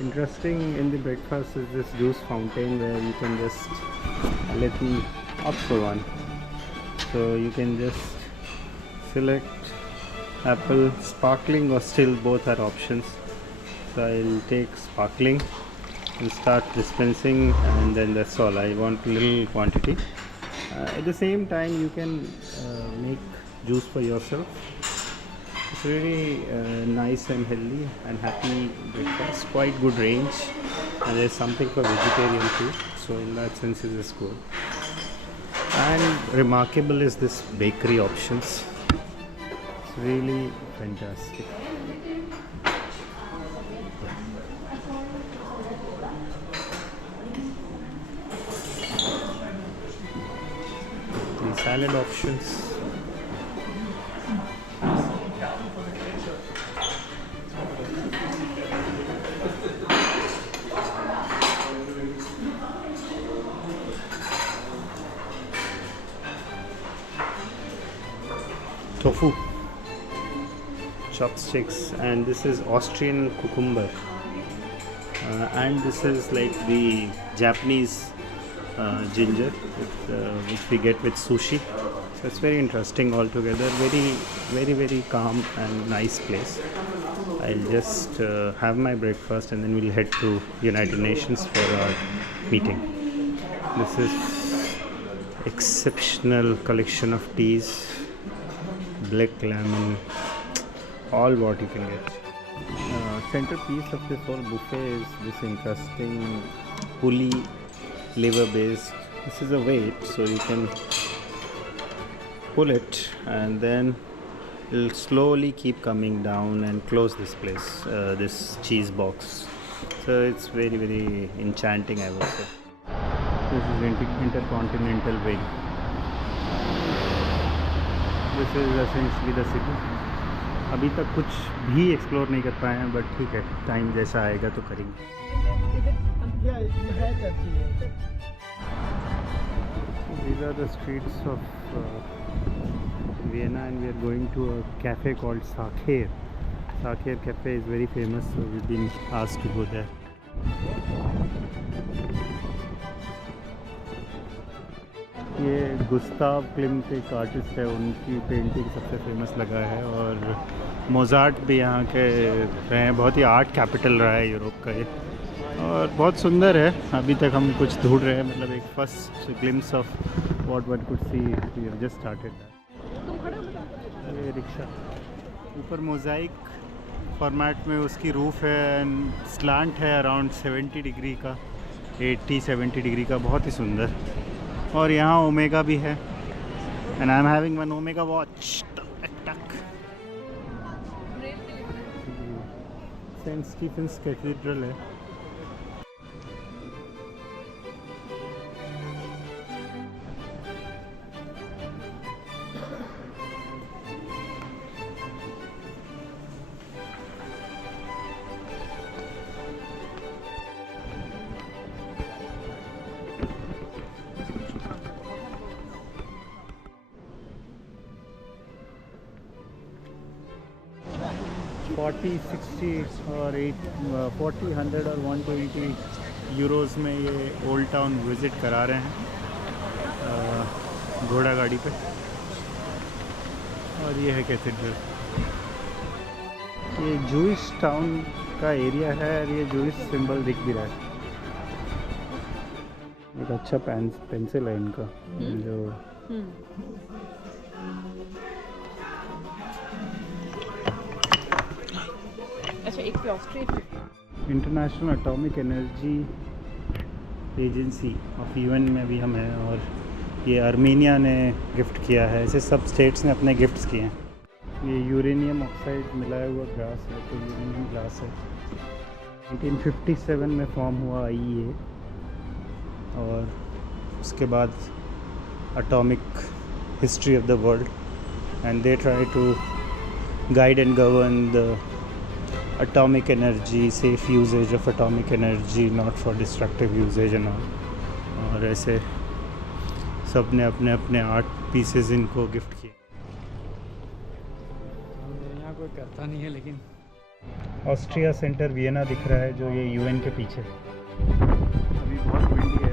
Interesting in the breakfast is this juice fountain where you can just let me opt for one. So you can just select apple, sparkling or still, both are options. So I'll take sparkling and start dispensing, and then that's all. I want little quantity. At the same time you can make juice for yourself. It's really nice and healthy and happy breakfast. Quite good range, and there's something for vegetarian too. So in that sense, it is good. And remarkable is this bakery options. It's really fantastic. The salad options. Tofu, chopsticks, and this is Austrian cucumber, and this is like the Japanese ginger which we get with sushi. So it's very interesting altogether. Very calm and nice place. I'll just have my breakfast and then we'll head to United Nations for our meeting. This is exceptional collection of teas, black lemon, all what you can get. Centerpiece of this whole buffet is this interesting pulley lever based. This is a weight, so you can pull it and then it'll slowly keep coming down and close this place, this cheese box. So it's very enchanting, I would say. This is Intercontinental Way. This is essentially the city. अभी तक कुछ भी explore नहीं कर पाए हैं, but ठीक है, टाइम जैसा आएगा तो करेंगे. These are the streets of Vienna, and we are going to a cafe called Sacher. Sacher cafe is very famous, so we've been asked to go there. ये गुस्ताव क्लिम्ट एक आर्टिस्ट है, उनकी पेंटिंग सबसे famous लगा है, और Mozart भी यहाँ के रहे हैं. बहुत ही आर्ट कैपिटल रहा है यूरोप का ये, और बहुत सुंदर है. अभी तक हम कुछ ढूंढ रहे हैं, मतलब एक first glimpse of what one could see. We have just started that. ये रिक्शा ऊपर मोज़ाइक फॉर्मेट में उसकी रूफ़ है, एंड स्लांट है अराउंड 70 डिग्री का, 80-70 डिग्री का, बहुत ही सुंदर. और यहाँ ओमेगा भी है, and I am having one omega watch. टक सेंट स्टीफेंस कैथीड्रल है. $40, $60 और $40, $100 और €120 में ये ओल्ड टाउन विज़िट करा रहे हैं घोड़ा गाड़ी पे. और ये है कैथेड्रल. ये जूइश टाउन का एरिया है, और ये जूइश सिंबल दिख भी रहा है. एक अच्छा पेंसिल है इनका जो एक पे Australia. International atomic energy agency of UN में भी हम हैं, और ये आर्मेनिया ने गिफ्ट किया है. ऐसे सब स्टेट्स ने अपने गिफ्ट्स किए हैं. ये यूरेनियम ऑक्साइड मिलाया हुआ ग्लास है, तो यूरेनियम ग्लास है. 1957 में फॉर्म हुआ IEA, और उसके बाद atomic history of the world, and they try to guide and govern the atomic energy, safe usage of atomic energy, not for destructive usage and all. और ऐसे सब ने अपने अपने आर्ट पीसेस इनको गिफ्ट किए. यहाँ कोई करता नहीं है, लेकिन ऑस्ट्रिया सेंटर वियना दिख रहा है, जो ये यूएन के पीछे। अभी बहुत विंडी है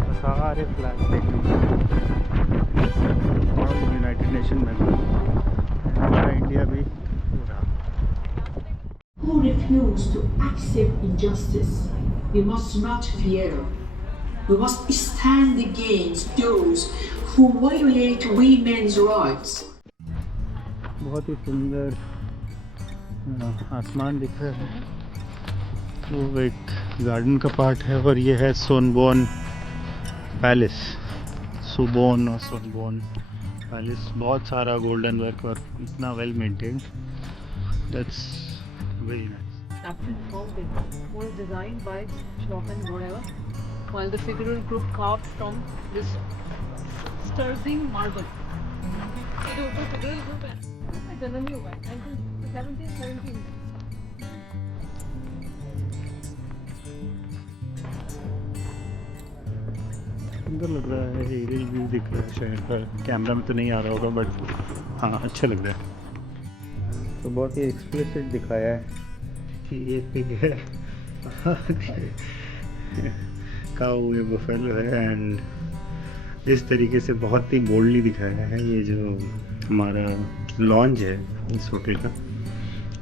और सारे फ्लैग यूनाइटेड नेशन मेंबर, हमारा इंडिया भी पूरा। Who refuse to accept injustice. We must not fear. We must stand against those who violate women's rights. बहुत ही सुंदर आसमान दिख रहा है, वो एक गार्डन का पार्ट है। और ये है सोनबोर्न पैलेस, सुबोर्न और सोनबोर्न पैलेस। बहुत सारा गोल्डन वर्क और इतना well maintained, that's very nice. Captain Fountain was designed by Schopenhauer, while the figural group carved from this sterling marble. ये ऊपर figural group है, जन्म ही हुआ है 1717 में। सुंदर लग रहा है, एरियल व्यू दिख रहा है शहर का। कैमरा में तो नहीं आ रहा होगा बट हाँ अच्छा लग रहा है। तो बहुत ही एक्सप्लिसिट दिखाया है कि ये पिग है, काऊ ये बफेलो है। एंड इस तरीके से बहुत ही बोल्डली दिखाया है ये जो हमारा लॉन्ज है इस होटल का।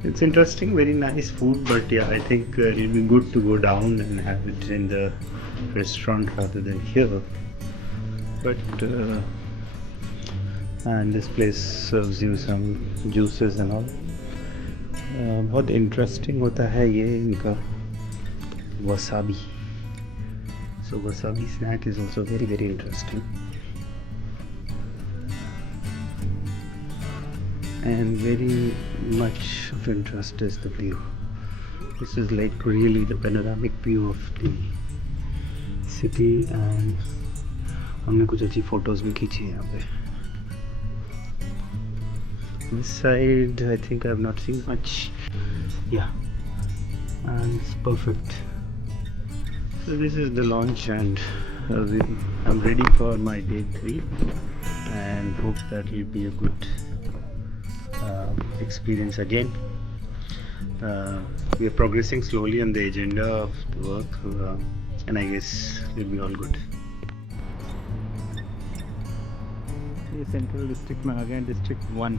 It's interesting, very nice food, but yeah I think it will be good to go down and have it in the restaurant rather than here, but and this place serves you some juices and all. बहुत interesting होता है ये इनका wasabi. So wasabi snack is also very very interesting, and very much of interest is the view. This is like really the panoramic view of the city, and हमने कुछ अच्छी photos भी खींची है यहाँ पे। This side I think I have not seen much, yeah and it's perfect. So this is the lounge and I am ready for my day 3 and hope that will be a good experience again. We are progressing slowly on the agenda of the work, and I guess we'll be all good. ये central district में आ गए, district 1,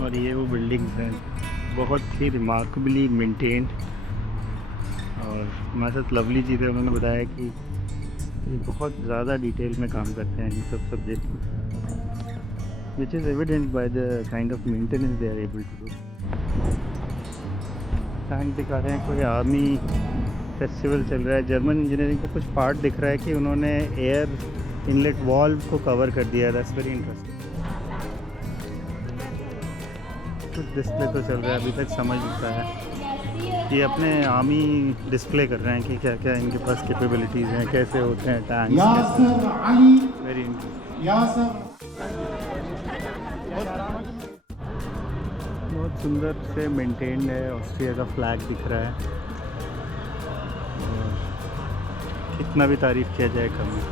और ये वो buildings हैं बहुत ही remarkably maintained. और हमारे साथ लवली जी थे, उन्होंने बताया कि ये बहुत ज़्यादा डिटेल में काम करते हैं इन सब सब्जेक्ट में, which is evident by the kind of maintenance they are able to do. Tank दिखा रहे हैं, कोई आर्मी फेस्टिवल चल रहा है। जर्मन इंजीनियरिंग का कुछ पार्ट दिख रहा है कि उन्होंने एयर इनलेट वाल्व को कवर कर दिया है। That's very interesting. कुछ डिस्प्ले तो चल रहा है, अभी तक समझ नहीं पाया। ये अपने आर्मी डिस्प्ले कर रहे हैं कि क्या क्या इनके पास कैपेबिलिटीज़ हैं, कैसे होते हैं टैंक। वेरी इंटरेस्टिंग, बहुत सुंदर से मेंटेन्ड है। ऑस्ट्रिया का फ्लैग दिख रहा है, कितना भी तारीफ़ किया जाए कम है।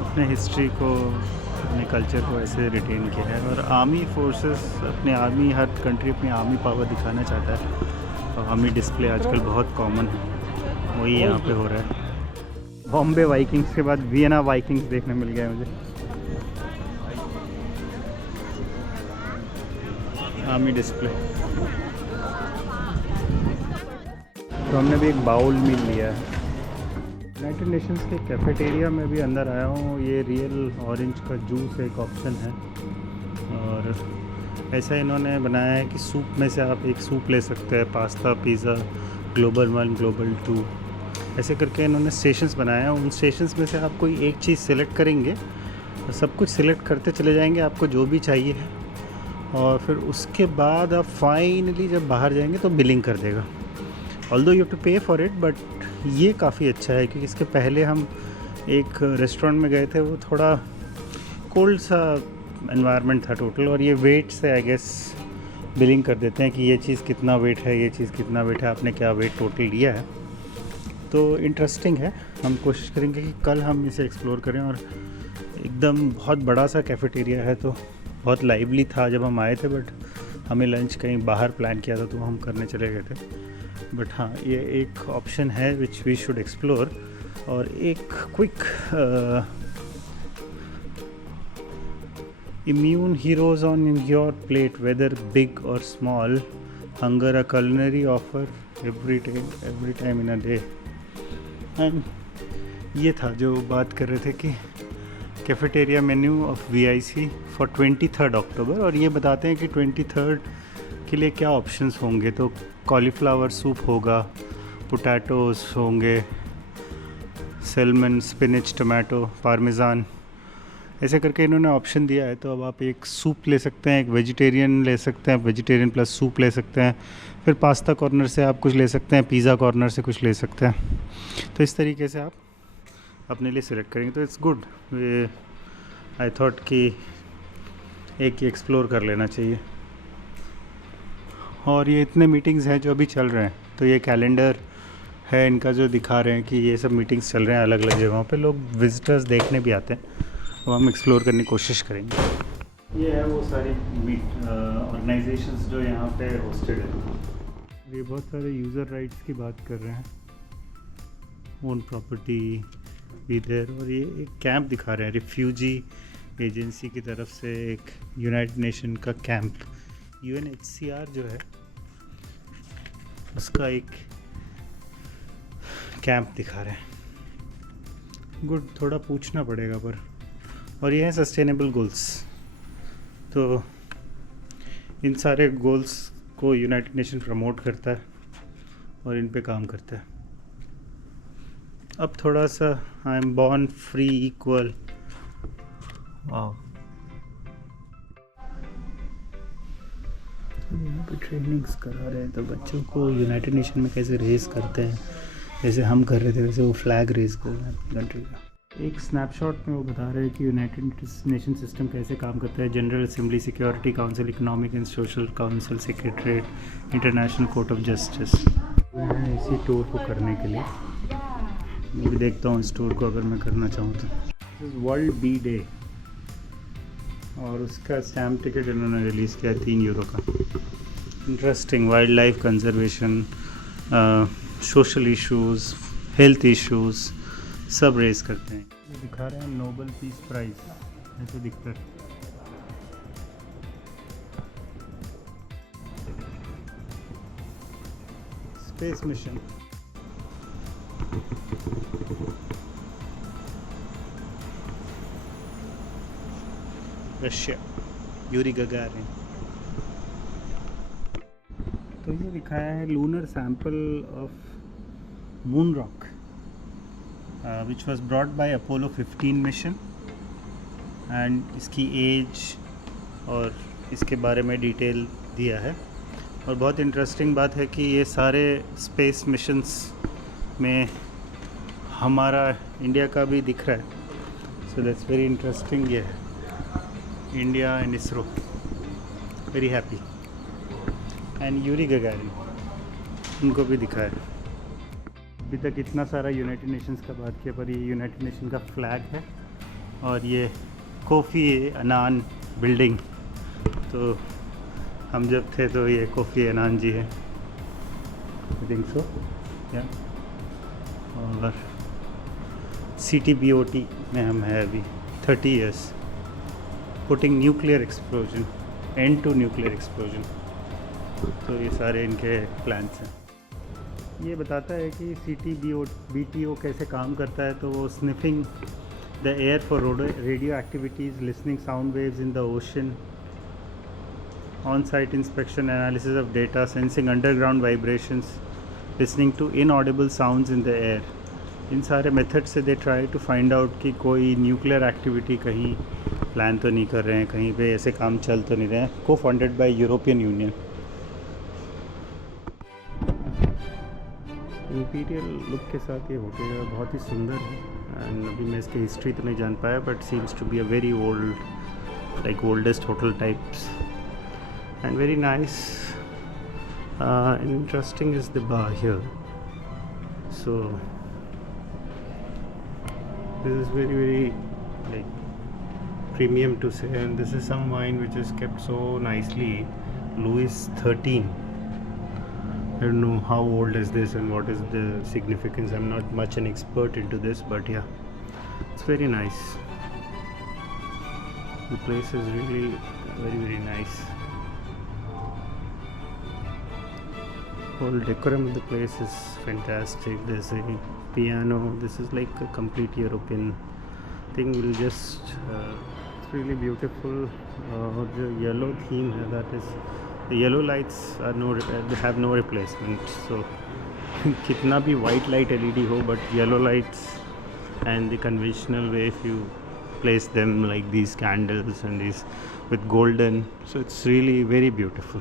अपने हिस्ट्री को, अपने कल्चर को ऐसे रिटेन किया है। और आर्मी फोर्सेस, अपने आर्मी, हर कंट्री अपनी आर्मी पावर दिखाना चाहता है, और आर्मी डिस्प्ले आजकल बहुत कॉमन है, वही यहाँ पे हो रहा है। बॉम्बे वाइकिंग्स के बाद वियना वाइकिंग्स देखने मिल गया मुझे। Army display. तो हमने भी एक बाउल मील लिया है। यूनाइटेड नेशंस के कैफेटेरिया में भी अंदर आया हूँ। ये रियल ऑरेंज का जूस एक ऑप्शन है, और ऐसा इन्होंने बनाया है कि सूप में से आप एक सूप ले सकते हैं, पास्ता, पिज़्ज़ा, ग्लोबल 1, ग्लोबल 2, ऐसे करके इन्होंने स्टेशंस बनाए हैं। उन स्टेशंस में से आप कोई एक चीज़ सिलेक्ट करेंगे, तो सब कुछ सिलेक्ट करते चले जाएंगे आपको जो भी चाहिए है, और फिर उसके बाद आप फाइनली जब बाहर जाएंगे तो बिलिंग कर देगा। ऑल्दो यू हैव टू पे फॉर इट, बट ये काफ़ी अच्छा है क्योंकि इसके पहले हम एक रेस्टोरेंट में गए थे, वो थोड़ा कोल्ड सा एनवायरनमेंट था टोटल, और ये वेट से आई गेस बिलिंग कर देते हैं कि ये चीज़ कितना वेट है, ये चीज़ कितना वेट है, आपने क्या वेट टोटल लिया है। तो इंटरेस्टिंग है। हम कोशिश करेंगे कि कल हम इसे एक्सप्लोर करें, और एकदम बहुत बड़ा सा कैफेटेरिया है, तो बहुत लाइवली था जब हम आए थे, बट हमें लंच कहीं बाहर प्लान किया था तो हम करने चले गए थे। बट हाँ, ये एक ऑप्शन है विच वी शुड एक्सप्लोर। और एक quick immune heroes on your plate, whether big or small, hunger a culinary offer every time in a day। And ये था जो बात कर रहे थे कि cafeteria menu of VIC for 23 अक्टूबर, और ये बताते हैं कि 23 के लिए क्या ऑप्शंस होंगे। तो कॉलीफ्लावर सूप होगा, पोटैटोज़ होंगे, सेलमन, स्पिनच, टमाटो, पार्मेज़ान, ऐसे करके इन्होंने ऑप्शन दिया है। तो अब आप एक सूप ले सकते हैं, एक वेजिटेरियन ले सकते हैं, वेजिटेरियन प्लस सूप ले सकते हैं, फिर पास्ता कॉर्नर से आप कुछ ले सकते हैं, पिज़्ज़ा कॉर्नर से कुछ ले सकते हैं। तो इस तरीके से आप अपने लिए सिलेक्ट करेंगे तो इट्स गुड। आई थॉट कि एक एक्सप्लोर कर लेना चाहिए। और ये इतने मीटिंग्स हैं जो अभी चल रहे हैं, तो ये कैलेंडर है इनका जो दिखा रहे हैं कि ये सब मीटिंग्स चल रहे हैं अलग अलग जगहों पे। लोग विजिटर्स देखने भी आते हैं, तो हम एक्सप्लोर करने की कोशिश करेंगे। ये है वो सारी ऑर्गेनाइजेशंस जो यहाँ पे होस्टेड है। ये बहुत सारे यूज़र राइट्स की बात कर रहे हैं, ओन प्रॉपर्टी भी देयर। और ये एक कैंप दिखा रहे हैं रिफ्यूजी एजेंसी की तरफ से, एक यूनाइटेड नेशन का कैंप, UNHCR जो है उसका एक कैंप दिखा रहे हैं। गुड, थोड़ा पूछना पड़ेगा पर। और ये है सस्टेनेबल गोल्स। तो इन सारे गोल्स को यूनाइटेड नेशन प्रमोट करता है और इन पे काम करता है। अब थोड़ा सा I am born free equal, वाह। यहाँ पे ट्रेनिंग्स करा रहे हैं तो बच्चों को यूनाइटेड नेशन में कैसे रेस करते हैं, जैसे हम कर रहे थे वैसे वो फ्लैग रेस कर रहे हैं अपनी कंट्री का। एक स्नैपशॉट में वो बता रहे हैं कि यूनाइटेड नेशन सिस्टम कैसे काम करता है। General assembly, security council, economic and social council, secretariat, international court of justice. मैं इसी टूर को करने के लिए मैं भी देखता हूँ इस टूर को अगर मैं करना चाहूँ तो। वर्ल्ड बी डे, और उसका स्टैम्प टिकट इन्होंने रिलीज़ किया 3 यूरो का। Interesting, wild life conservation, social issues, health issues सब रेस करते हैं। ये दिखा रहे हैं नोबेल पीस प्राइज़, ऐसे दिखता है। Space mission, Russia, Yuri Gagarin. तो ये दिखाया है lunar sample of moon rock which was brought by Apollo 15 mission, and इसकी एज और इसके बारे में डिटेल दिया है। और बहुत इंटरेस्टिंग बात है कि ये सारे स्पेस मिशंस में हमारा इंडिया का भी दिख रहा है, सो दैट्स वेरी इंटरेस्टिंग। ये है India and ISRO, very happy. And Yuri Gagarin, उनको भी दिखा है। अभी तक इतना सारा यूनाइटेड नेशंस का बात किया, पर ये यूनाइटेड नेशन का फ्लैग है और ये कोफ़ी अनान बिल्डिंग। तो हम जब थे तो ये कोफ़ी अनान जी है, आई थिंक सो या। और CTBOT में हम हैं अभी 30 years putting nuclear explosion, and to nuclear explosion. तो ये सारे इनके प्लान्स हैं। ये बताता है कि CTBTO कैसे काम करता है। तो वो sniffing the air for radio activities, listening sound waves in the ocean, on site inspection, analysis of data, sensing underground vibrations, listening to inaudible sounds in the air. इन सारे मेथड से they try to find out कि कोई nuclear activity कहीं plan तो नहीं कर रहे हैं, कहीं पे ऐसे काम चल तो नहीं रहे हैं। को funded by European union. Interior look के साथ ये होटल बहुत ही सुंदर है। एंड अभी मैं इसकी हिस्ट्री तो नहीं जान पाया, but seems to be a very old, like oldest hotel types, and very nice. Interesting is the bar here, so this is very like premium to say. And this is some wine which is kept so nicely. Louis 13. I don't know how old is this and what is the significance. I'm not much an expert into this, but yeah, it's very nice. The place is really very nice. Whole decorum of the place is fantastic. There's a piano. This is like a complete European thing. We'll just it's really beautiful. The yellow theme here, that is, the yellow lights are they have no replacement. So kitna bhi white light LED ho, but yellow lights and the conventional way, if you place them like these candles and these with golden, so it's really very beautiful.